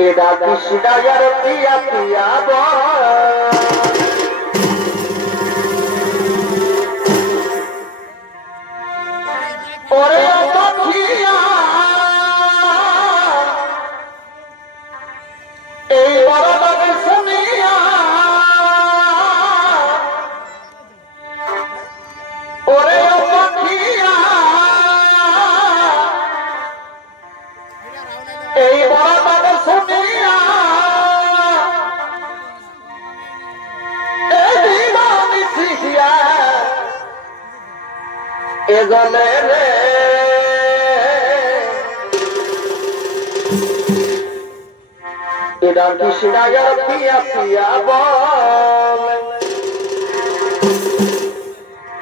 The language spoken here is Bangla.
এরা কৃষ্ণায়ার প্রিয়া প্রিয়া বল ওরে এই বড় কথা শুনিয়া। এজনে রে। এরা কৃষ্ণাগর পিয়া পিয়া বল।